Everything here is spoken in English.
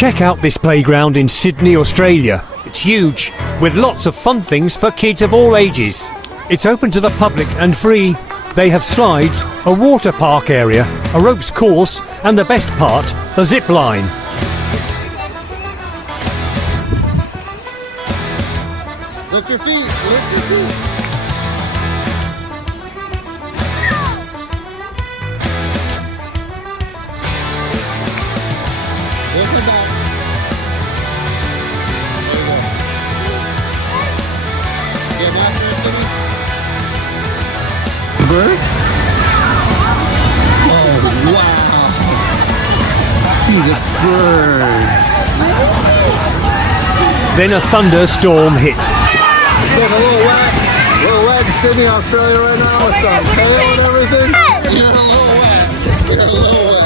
Check out this playground in Sydney, Australia. It's huge, with lots of fun things for kids of all ages. It's open to the public and free. They have slides, a water park area, a ropes course, and the best part, the zip line. Lift your feet, lift your feet. Lift it back. There you go. Get back there, Timmy. Bird? Oh, wow. See the bird. Then a thunderstorm hit. Getting a little wet in Sydney, Australia right now with some hail and everything. You're a little wet. You're a little wet.